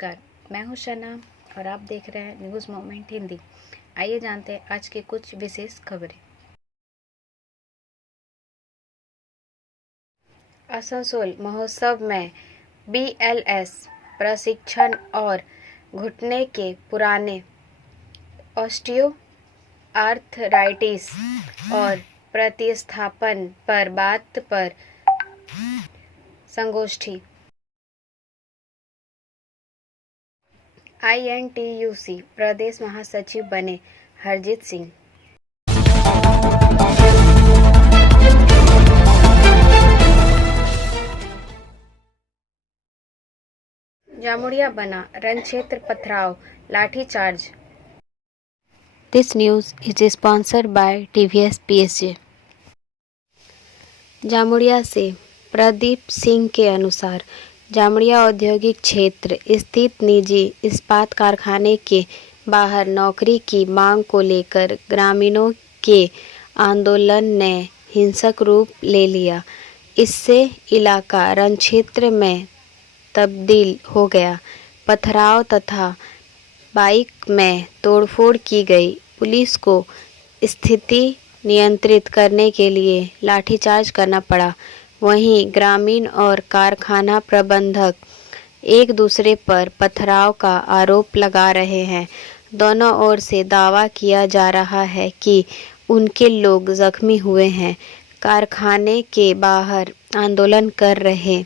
नमस्कार, मैं हूं शना और आप देख रहे हैं न्यूज़ मोमेंट हिंदी। आइए जानते हैं आज की कुछ विशेष खबरें। आसनसोल महोत्सव में BLS प्रशिक्षण और घुटने के पुराने ऑस्टियो आर्थराइटिस और प्रतिस्थापन पर बात पर संगोष्ठी। INTUC प्रदेश महासचिव बने हरजीत सिंह। जामुड़िया बना रणक्षेत्र पथराव लाठीचार्ज। This news is sponsored by TVS PSJ। Jamuria से प्रदीप सिंह के अनुसार जामुड़िया औद्योगिक क्षेत्र स्थित निजी इस्पात कारखाने के बाहर नौकरी की मांग को लेकर ग्रामीणों के आंदोलन ने हिंसक रूप ले लिया। इससे इलाका रणक्षेत्र में तब्दील हो गया। पथराव तथा बाइक में तोड़फोड़ की गई। पुलिस को स्थिति नियंत्रित करने के लिए लाठीचार्ज करना पड़ा। वहीं ग्रामीण और कारखाना प्रबंधक एक दूसरे पर पथराव का आरोप लगा रहे हैं। दोनों ओर से दावा किया जा रहा है कि उनके लोग जख्मी हुए हैं। कारखाने के बाहर आंदोलन कर रहे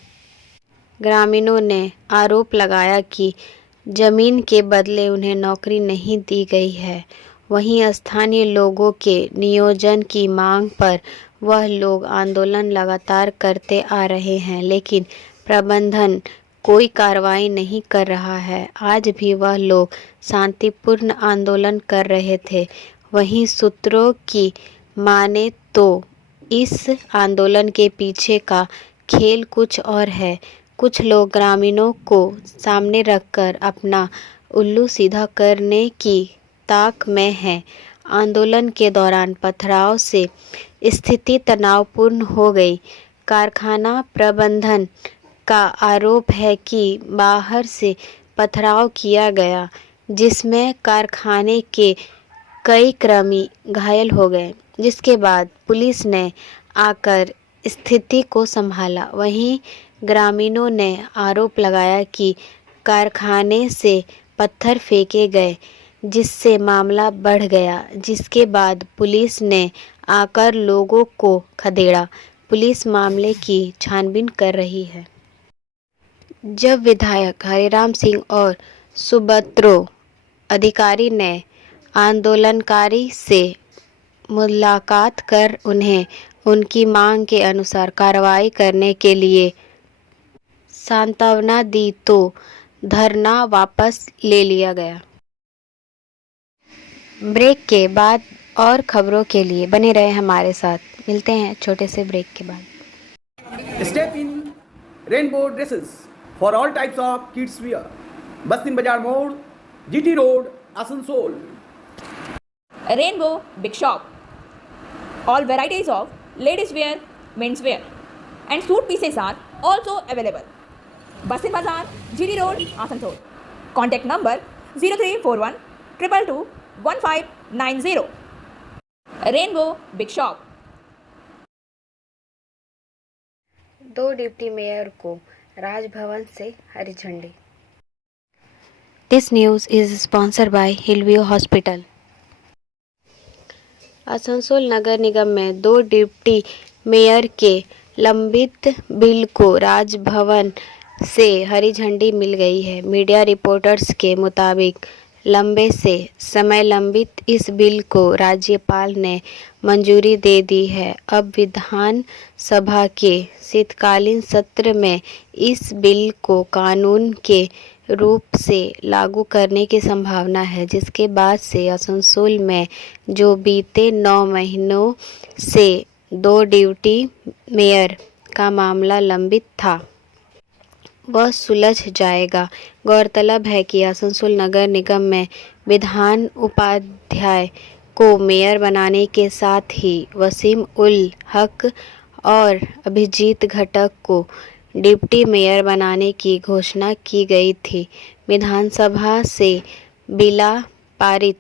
ग्रामीणों ने आरोप लगाया कि जमीन के बदले उन्हें नौकरी नहीं दी गई है। वहीं स्थानीय लोगों के नियोजन की मांग पर वह लोग आंदोलन लगातार करते आ रहे हैं, लेकिन प्रबंधन कोई कार्रवाई नहीं कर रहा है। आज भी वह लोग शांतिपूर्ण आंदोलन कर रहे थे। वहीं सूत्रों की माने तो इस आंदोलन के पीछे का खेल कुछ और है। कुछ लोग ग्रामीणों को सामने रखकर अपना उल्लू सीधा करने की ताक में हैं। आंदोलन के दौरान पथराव से स्थिति तनावपूर्ण हो गई। कारखाना प्रबंधन का आरोप है कि बाहर से पथराव किया गया, जिसमें कारखाने के कई कर्मी घायल हो गए, जिसके बाद पुलिस ने आकर स्थिति को संभाला। वहीं ग्रामीणों ने आरोप लगाया कि कारखाने से पत्थर फेंके गए, जिससे मामला बढ़ गया, जिसके बाद पुलिस ने आकर लोगों को खदेड़ा। पुलिस मामले की छानबीन कर रही है। जब विधायक हरिराम सिंह और सुब्रतो अधिकारी ने आंदोलनकारी से मुलाकात कर उन्हें उनकी मांग के अनुसार कार्रवाई करने के लिए सांत्वना दी तो धरना वापस ले लिया गया। ब्रेक के बाद और खबरों के लिए बने रहे हमारे साथ। मिलते हैं छोटे से ब्रेक के बाद। Step in rainbow dresses for all types of kids wear. Bastin Bazar Mode, GT Road, Asansol. Rainbow Big Shop. All varieties of ladies wear, men's wear, and suit pieces are also available. Bastin Bazar, GT Road, Asansol. Contact number 0341 222 1590. Rainbow Big Shop. 2 deputy mayor को राजभवन से हरी झंडी। This news is sponsored by Hillview hospital. Asansol नगर निगम में 2 deputy mayor के लंबित bill को राजभवन से हरी झंडी मिल गई है। मीडिया रिपोर्टर्स के मुताबिक लंबे से समय लंबित इस बिल को राज्यपाल ने मंजूरी दे दी है। अब विधान सभा के शीतकालीन सत्र में इस बिल को कानून के रूप से लागू करने की संभावना है, जिसके बाद से आसनसोल में जो बीते 9 महीनों से 2 डिप्टी मेयर का मामला लंबित था, वह सुलझ जाएगा। गौरतलब है कि आसनसोल नगर निगम में विधान उपाध्याय को मेयर बनाने के साथ ही वसीम उल हक और अभिजीत घटक को डिप्टी मेयर बनाने की घोषणा की गई थी। विधानसभा से बिला पारित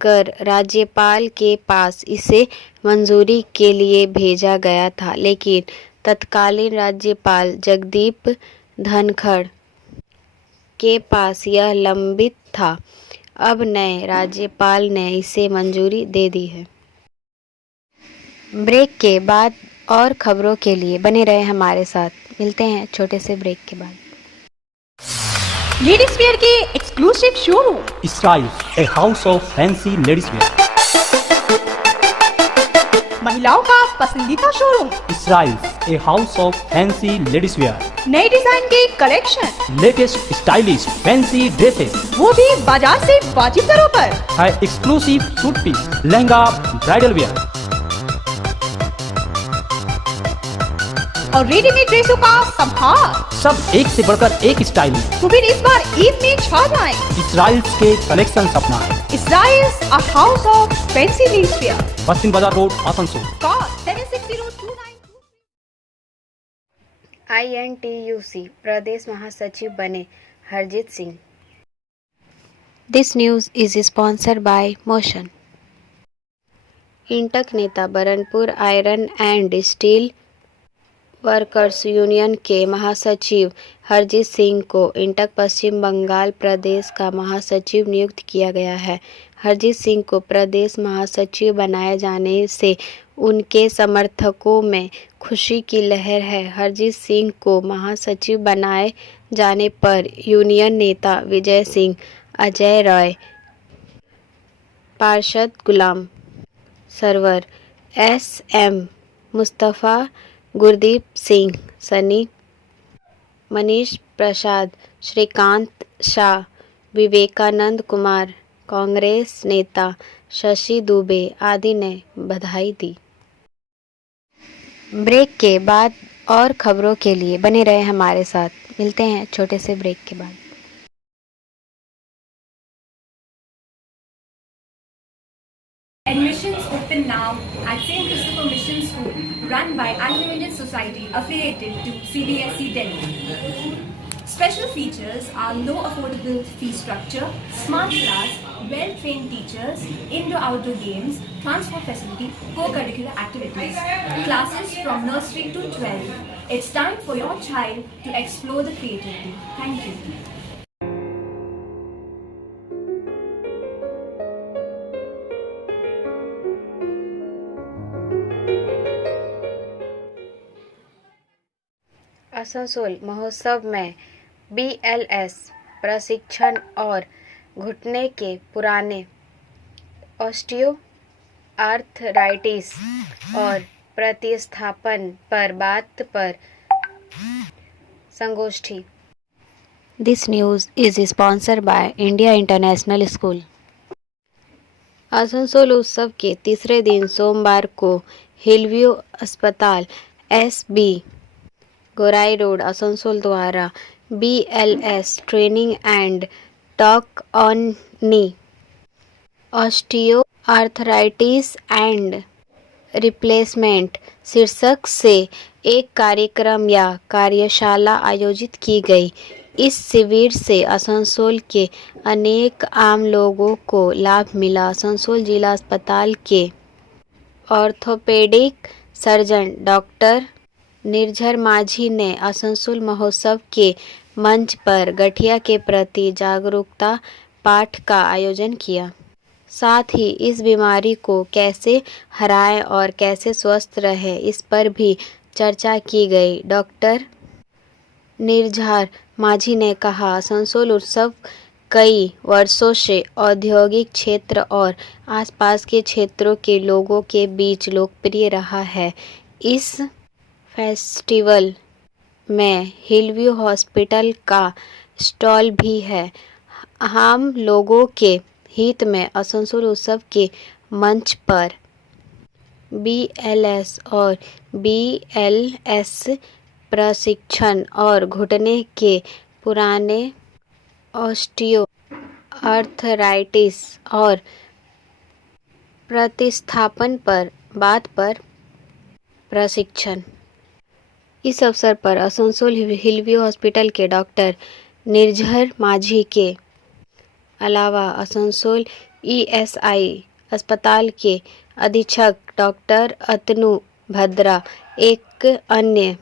कर राज्यपाल के पास इसे मंजूरी के लिए भेजा गया था, लेकिन तत्कालीन राज्यपाल जगदीप धनखड़ के पास यह लंबित था। अब नए राज्यपाल ने इसे मंजूरी दे दी है। ब्रेक के बाद और खबरों के लिए बने रहे हमारे साथ। मिलते हैं छोटे से ब्रेक के बाद। लेडीज वेयर के exclusive showroom Styles, a house of fancy ladies wear. महिलाओं का पसंदीदा showroom, Styles, a house of fancy ladies wear. नए डिजाइन के collection, Latest stylish fancy dresses. वो भी बाजार से वाजिब दरों पर। है exclusive suit piece, lehenga, bridal wear. और रेडीमेड ड्रेसों का संभार। सब एक से बढ़कर एक स्टाइल में. तो फिर इस बार ईद में छा जाएं। Styles के कलेक्शन अपना है. Israel's a house of fancy ladies wear. Bastin बाजार रोड, आसनसोल. Call 7602923. INTUC प्रदेश महासचिव बने Harjeet Singh. This news is sponsored by motion. INTUC नेता Burnpur iron and steel workers union के महासचिव हरजीत सिंह को इंटक पश्चिम बंगाल प्रदेश का महासचिव नियुक्त किया गया है। हरजीत सिंह को प्रदेश महासचिव बनाए जाने से उनके समर्थकों में खुशी की लहर है। हरजीत सिंह को महासचिव बनाए जाने पर यूनियन नेता विजय सिंह, अजय रॉय, पार्षद गुलाम सरवर, SM मुस्तफ़ा, गुरदीप सिंह सनी, मनीष प्रसाद, श्रीकांत शाह, विवेकानंद कुमार, कांग्रेस नेता शशि दुबे आदि ने बधाई दी। ब्रेक के बाद और खबरों के लिए बने रहे हमारे साथ। मिलते हैं छोटे से ब्रेक के बाद। Admissions open now at St. Christopher Mission School, run by Anglo-Indian Society affiliated to CBSE Delhi. Special features are low affordable fee structure, smart class, well-trained teachers, indoor-outdoor games, transport facility, co-curricular activities. Classes from nursery to 12. It's time for your child to explore the creativity. Thank you. Asansol महोत्सव में BLS प्रशिक्षण और घुटने के पुराने osteo arthritis और प्रतिस्थापन पर बात पर संगोष्ठी। This news is sponsored by India international school. Asansol उत्सव के तीसरे दिन सोमवार को हिलव्यू अस्पताल SB गोराई रोड आसनसोल द्वारा BLS training and talk on knee osteo arthritis and replacement शीर्षक से एक कार्यक्रम या कार्यशाला आयोजित की गई। इस शिविर से आसनसोल के अनेक आम लोगों को लाभ मिला। आसनसोल जिला अस्पताल के ऑर्थोपेडिक सर्जन डॉक्टर निर्झर माझी ने आसनसोल महोत्सव के मंच पर गठिया के प्रति जागरूकता पाठ का आयोजन किया। साथ ही इस बीमारी को कैसे हराएं और कैसे स्वस्थ रहें इस पर भी चर्चा की गई। डॉक्टर निर्झर माझी ने कहा, आसनसोल उत्सव कई वर्षों से औद्योगिक क्षेत्र और आसपास के क्षेत्रों के लोगों के बीच लोकप्रिय रहा है। इस फेस्टिवल में हिलव्यू हॉस्पिटल का स्टॉल भी है। आम लोगों के हित में आसनसोल उत्सव के मंच पर BLS और BLS प्रशिक्षण और घुटने के पुराने ऑस्टियो आर्थराइटिस और प्रतिस्थापन पर बात पर प्रशिक्षण। इस अवसर पर आसनसोल हिलव्यू हॉस्पिटल के डॉक्टर निर्झर माझी के अलावा आसनसोल ईएसआई अस्पताल के अधीक्षक डॉक्टर अतनु भद्रा, एक अन्य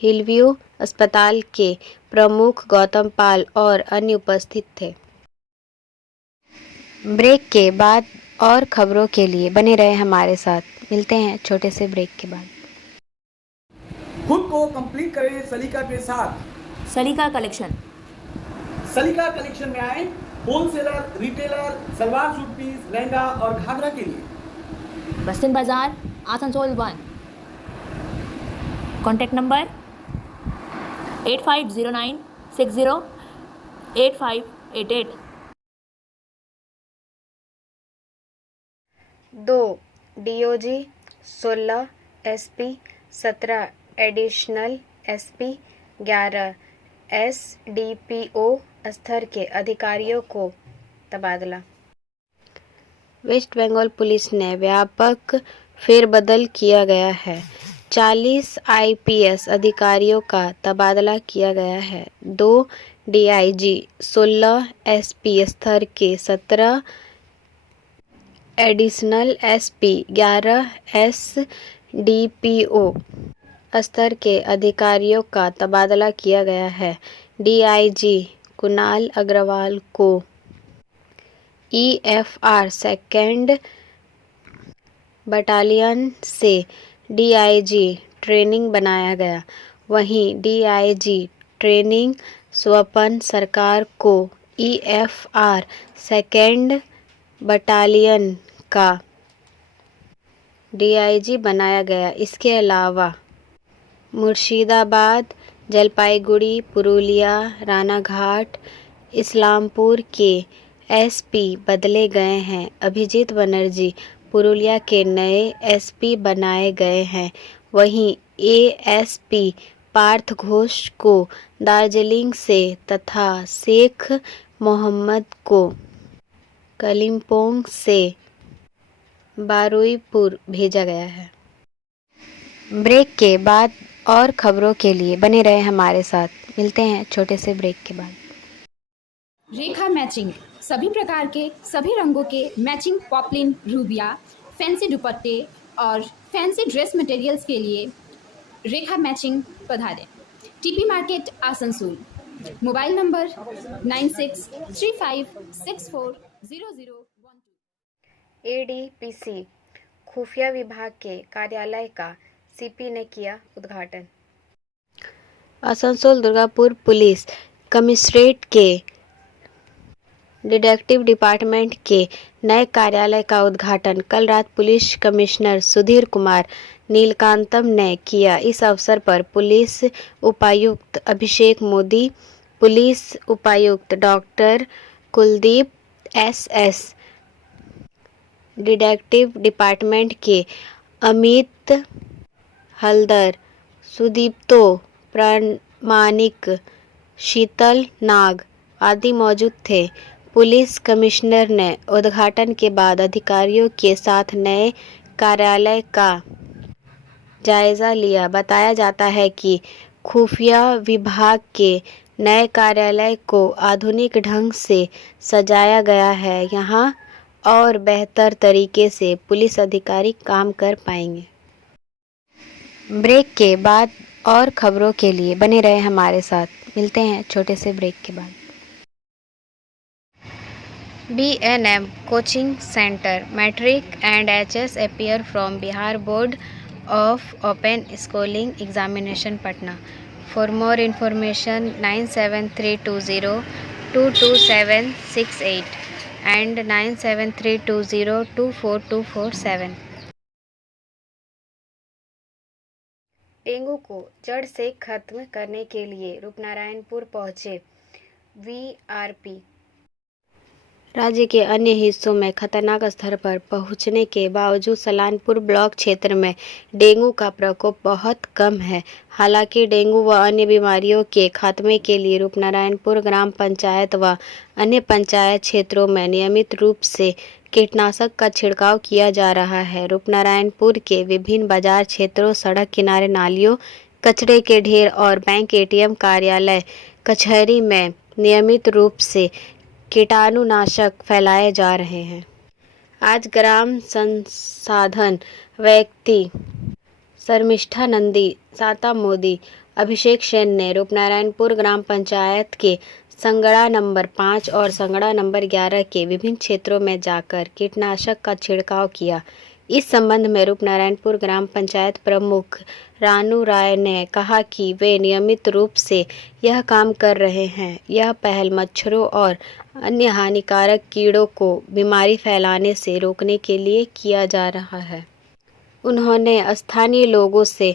हिलव्यू अस्पताल के प्रमुख गौतम पाल और अन्य उपस्थित थे। ब्रेक के बाद और खबरों के लिए बने रहे हमारे साथ। मिलते हैं छोटे से ब्रेक के बाद। खुद को कंप्लीट करें सलीका के साथ। सलीका कलेक्शन। सलीका कलेक्शन में आए wholesaler, retailer, salwar suit piece, lehenga और घाघरा के लिए। Bastin Bazar, Asansol 1। Contact number 8509608588। 2 DIG, 16 SP, 17 additional SP, 11 SDPO स्तर के अधिकारियों को तबादला। वेस्ट बंगाल पुलिस ने व्यापक फेरबदल किया गया है। 40 आईपीएस अधिकारियों का तबादला किया गया है। 2 डीआईजी, 16 एसपी स्तर के, 17 एडिशनल एसपी, 11 एसडीपीओ स्तर के अधिकारियों का तबादला किया गया है। डीआईजी कुणाल अग्रवाल को ईएफआर 2nd बटालियन से डीआईजी ट्रेनिंग बनाया गया। वहीं डीआईजी ट्रेनिंग स्वपन सरकार को ईएफआर 2nd बटालियन का डीआईजी बनाया गया। इसके अलावा मुर्शिदाबाद, जलपाईगुड़ी, पुरुलिया, रानाघाट, इस्लामपुर के एसपी बदले गए हैं। अभिजीत बनर्जी पुरुलिया के नए एसपी बनाए गए हैं। वहीं एएसपी पार्थ घोष को दार्जिलिंग से तथा शेख मोहम्मद को कलिम्पोंग से बारुईपुर भेजा गया है। ब्रेक के बाद और खबरों के लिए बने रहे हमारे साथ। मिलते हैं छोटे से ब्रेक के बाद। रेखा मैचिंग, सभी प्रकार के सभी रंगों के मैचिंग पॉपलिन, रूबिया, फैंसी दुपट्टे और फैंसी ड्रेस मटेरियल्स के लिए रेखा मैचिंग पधारें। TP market, Asansol. Mobile number 9635640012। ADPC खुफिया विभाग के कार्यालय का सीपी ने किया उद्घाटन। आसनसोल दुर्गापुर पुलिस कमिश्नरेट के डिटेक्टिव डिपार्टमेंट के नए कार्यालय का उद्घाटन कल रात पुलिस कमिश्नर सुधीर कुमार नीलकांतम ने किया। इस अवसर पर पुलिस उपायुक्त अभिषेक मोदी, पुलिस उपायुक्त doctor Kuldeep SS, detective department के अमित हलदर, सुदीप्तो प्रामाणिक, शीतल नाग आदि मौजूद थे। पुलिस कमिश्नर ने उद्घाटन के बाद अधिकारियों के साथ नए कार्यालय का जायजा लिया। बताया जाता है कि खुफिया विभाग के नए कार्यालय को आधुनिक ढंग से सजाया गया है। यहाँ और बेहतर तरीके से पुलिस अधिकारी काम कर पाएंगे। ब्रेक के बाद और खबरों के लिए बने रहे हमारे साथ। मिलते हैं छोटे से ब्रेक के बाद। BNM coaching centre matric and HS appear from Bihar board of open schooling examination Patna. For more information 9732022768 and 9732024247। Dengue को जड़ से खत्म करने के लिए रूपनारायणपुर पहुंचे VRP। राज्य के अन्य हिस्सों में खतरनाक स्तर पर पहुंचने के बावजूद सलानपुर ब्लॉक क्षेत्र में डेंगू का प्रकोप बहुत कम है। हालांकि डेंगू व अन्य बीमारियों के खात्मे के लिए रूपनारायणपुर ग्राम पंचायत व अन्य पंचायत क्षेत्रों में नियमित रूप से कीटनाशक का छिड़काव किया जा रहा है। रूपनारायणपुर के विभिन्न बाजार क्षेत्रों, सड़क किनारे, नालियों, कचरे के ढेर और बैंक एटीएम कार्यालय कचहरी में नियमित रूप से कीटाणुनाशक फैलाए जा रहे हैं। आज ग्राम संसाधन व्यक्ति शर्मिष्ठा नंदी, साता मोदी, अभिषेक सेन ने रूपनारायणपुर ग्राम पंचायत के संगड़ा नंबर 5 और संगड़ा नंबर 11 के विभिन्न क्षेत्रों में जाकर कीटनाशक का छिड़काव किया। इस संबंध में रूपनारायणपुर ग्राम पंचायत प्रमुख रानू राय ने कहा कि वे नियमित रूप से यह काम कर रहे हैं। यह पहल मच्छरों और अन्य हानिकारक कीड़ों को बीमारी फैलाने से रोकने के लिए किया जा रहा है। उन्होंने स्थानीय लोगों से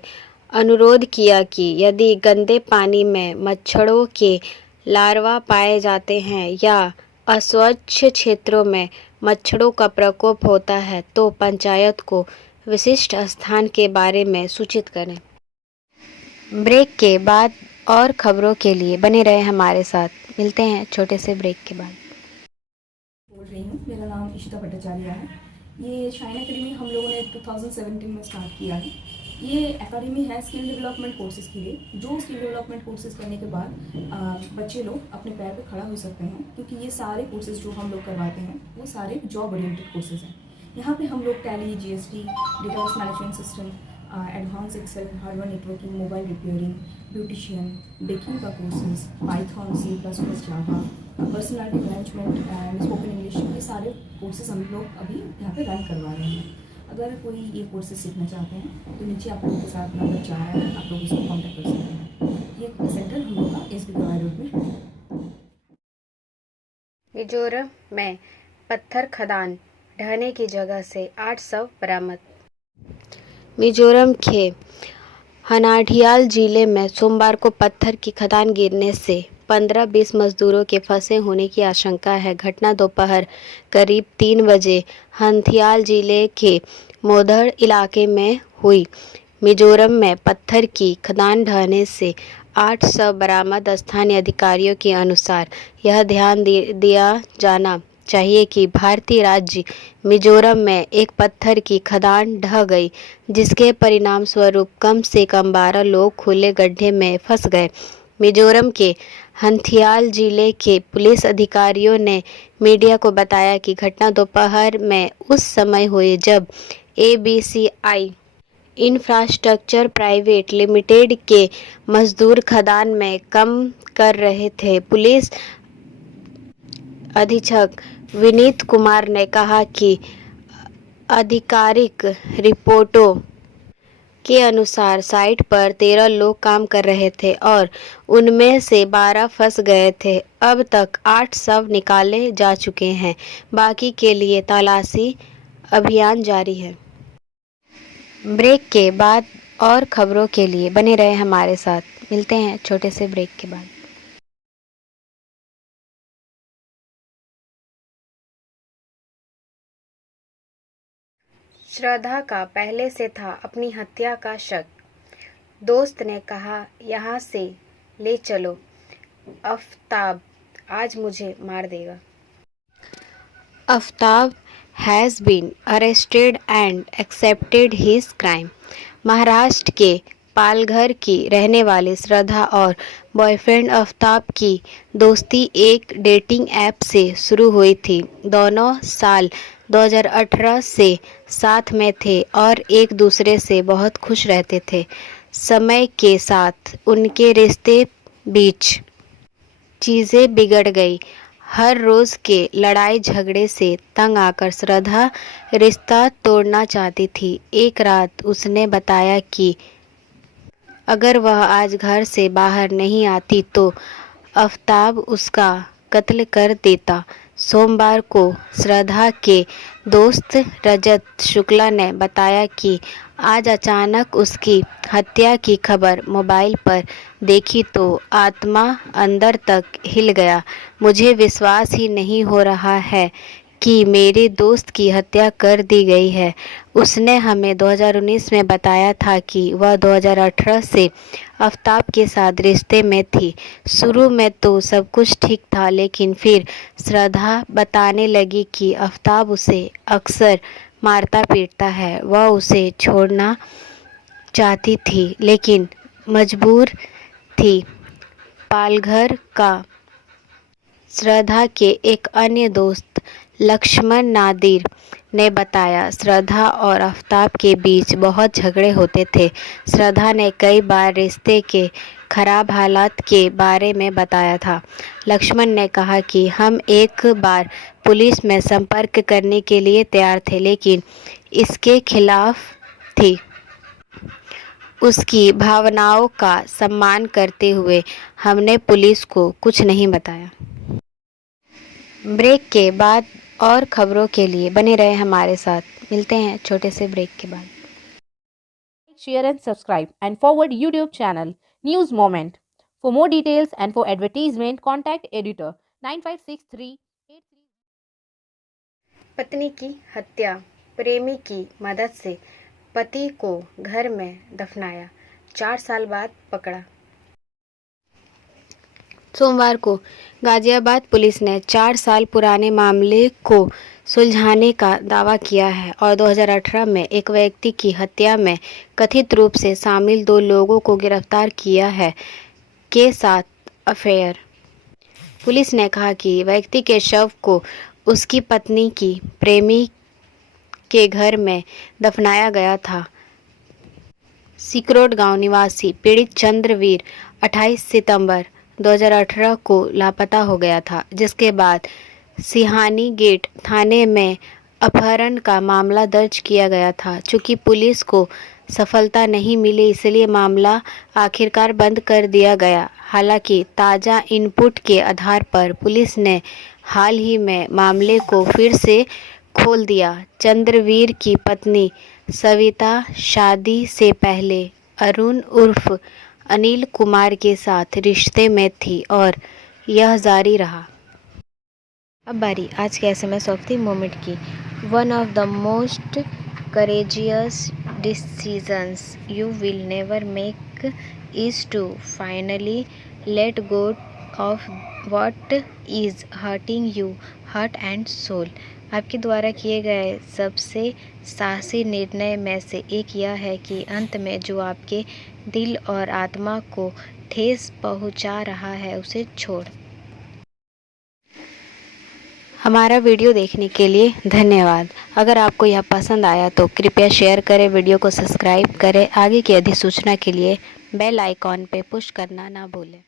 अनुरोध किया कि यदि गंदे पानी में मच्छरों के लार्वा पाए जाते हैं या अस्वच्छ क्षेत्रों में मच्छरों का प्रकोप होता है तो पंचायत को विशिष्ट स्थान के बारे में सूचित करें। ब्रेक के बाद और खबरों के लिए बने रहे हमारे साथ। मिलते हैं छोटे से ब्रेक के बाद। बोल रही हूँ, मेरा नाम इशिता भट्टाचार्य है। ये शाइन एकेडमी हम लोगों ने 2017 में स्टार्ट किया है। ये एकेडमी है स्किल डेवलपमेंट कोर्सेज़ के लिए, जो स्किल डेवलपमेंट कोर्सेज़ करने के बाद बच्चे लोग अपने पैर पे खड़ा हो सकते हैं, क्योंकि ये सारे कोर्सेज़ जो हम लोग करवाते हैं वो सारे जॉब ओरिएंटेड कोर्सेज़ हैं। यहाँ पे हम लोग Tally, GST, database management system, advance Excel, hardware networking, mobile repairing, beautician, baking का courses, Python, C++, Java, personality management and spoken English, ये सारे कोर्सेज हम लोग अभी यहाँ पे रन करवा रहे हैं। अगर कोई ये कोर्सेज सीखना चाहते हैं तो नीचे आप लोगों के साथ नंबर जा रहा है, आप लोग इसको कॉन्टैक्ट कर सकते हैं। ये सेंटर हम लोग का SB गवाई रोड में है। मिजोरम में पत्थर खदान ढहने की जगह से 8 शव बरामद। मिजोरम के हनाठियाल जिले में सोमवार को पत्थर की खदान गिरने से 15-20 मजदूरों के फंसे होने की आशंका है। घटना दोपहर करीब 3 बजे हंथियाल जिले के मोधड़ इलाके में हुई। मिजोरम में पत्थर की खदान ढहने से 8 शव बरामद। स्थानीय अधिकारियों के अनुसार यह ध्यान दिया जाना चाहिए कि भारतीय राज्य मिजोरम में एक पत्थर की खदान ढह गई, जिसके परिणाम स्वरूप कम से कम 12 लोग खुले गड्ढे में फंस गए। मिजोरम के हंथियाल जिले के पुलिस अधिकारियों ने मीडिया को बताया कि घटना दोपहर में उस समय हुई जब ABCI इंफ्रास्ट्रक्चर प्राइवेट लिमिटेड के मजदूर खदान में काम कर रहे थे। पुलिस अधीक्षक विनीत कुमार ने कहा कि आधिकारिक रिपोर्टों के अनुसार साइट पर 13 लोग काम कर रहे थे और उनमें से 12 फंस गए थे। अब तक 8 शव निकाले जा चुके हैं, बाकी के लिए तलाशी अभियान जारी है। ब्रेक के बाद और खबरों के लिए बने रहे हमारे साथ। मिलते हैं छोटे से ब्रेक के बाद। श्रद्धा का पहले से था अपनी हत्या का शक। दोस्त ने कहा, यहाँ से ले चलो, आफ्ताब आज मुझे मार देगा। Aftab has been arrested and accepted his crime. Maharashtra के पालघर की रहने वाली श्रद्धा और बॉयफ्रेंड आफ्ताब की दोस्ती एक डेटिंग ऐप से शुरू हुई थी। दोनों साल 2018 से साथ में थे और एक दूसरे से बहुत खुश रहते थे। समय के साथ उनके रिश्ते बीच चीज़ें बिगड़ गई। हर रोज़ के लड़ाई झगड़े से तंग आकर श्रद्धा रिश्ता तोड़ना चाहती थी। एक रात उसने बताया कि अगर वह आज घर से बाहर नहीं आती तो आफ्ताब उसका कत्ल कर देता। सोमवार को श्रद्धा के दोस्त रजत शुक्ला ने बताया कि आज अचानक उसकी हत्या की खबर मोबाइल पर देखी तो आत्मा अंदर तक हिल गया। मुझे विश्वास ही नहीं हो रहा है कि मेरे दोस्त की हत्या कर दी गई है। उसने हमें 2019 में बताया था कि वह 2018 से आफ्ताब के साथ रिश्ते में थी। शुरू में तो सब कुछ ठीक था, लेकिन फिर श्रद्धा बताने लगी कि आफ्ताब उसे अक्सर मारता पीटता है। वह उसे छोड़ना चाहती थी, लेकिन मजबूर थी। पालघर का श्रद्धा के एक अन्य दोस्त लक्ष्मण नादिर ने बताया, श्रद्धा और आफ्ताब के बीच बहुत झगड़े होते थे। श्रद्धा ने कई बार रिश्ते के खराब हालात के बारे में बताया था। लक्ष्मण ने कहा कि हम एक बार पुलिस में संपर्क करने के लिए तैयार थे, लेकिन इसके खिलाफ थी। उसकी भावनाओं का सम्मान करते हुए हमने पुलिस को कुछ नहीं बताया। ब्रेक के बाद और खबरों के लिए बने रहे हमारे साथ। मिलते हैं छोटे से ब्रेक के बाद। Share and subscribe and forward YouTube channel News Moment. For more details and for advertisement, contact editor 9563. पत्नी की हत्या, प्रेमी की मदद से पति को घर में दफनाया, 4 साल बाद पकड़ा। सोमवार को गाजियाबाद पुलिस ने 4 साल पुराने मामले को सुलझाने का दावा किया है और 2018 में एक व्यक्ति की हत्या में कथित रूप से शामिल 2 लोगों को गिरफ्तार किया है के साथ अफेयर। पुलिस ने कहा कि व्यक्ति के शव को उसकी पत्नी की प्रेमी के घर में दफनाया गया था। सिकरोड गांव निवासी पीड़ित चंद्रवीर 28 सितंबर 2018 को लापता हो गया था, जिसके बाद सिहानी गेट थाने में अपहरण का मामला दर्ज किया गया था। चूंकि पुलिस को सफलता नहीं मिली, इसलिए मामला आखिरकार बंद कर दिया गया। हालांकि ताज़ा इनपुट के आधार पर पुलिस ने हाल ही में मामले को फिर से खोल दिया। चंद्रवीर की पत्नी सविता शादी से पहले अरुण उर्फ अनिल कुमार के साथ रिश्ते में थी और यह जारी रहा। अब बारी आज के SMS ऑफ द मोमेंट की। One of the most courageous decisions you will never make is to finally let go of what is hurting you heart and soul. आपके द्वारा किए गए सबसे साहसी निर्णय में से एक यह है कि अंत में जो आपके दिल और आत्मा को ठेस पहुंचा रहा है उसे छोड़। हमारा वीडियो देखने के लिए धन्यवाद। अगर आपको यह पसंद आया तो कृपया शेयर करें, वीडियो को सब्सक्राइब करें। आगे की अधिसूचना के लिए बेल आइकॉन पे पुश करना ना भूलें।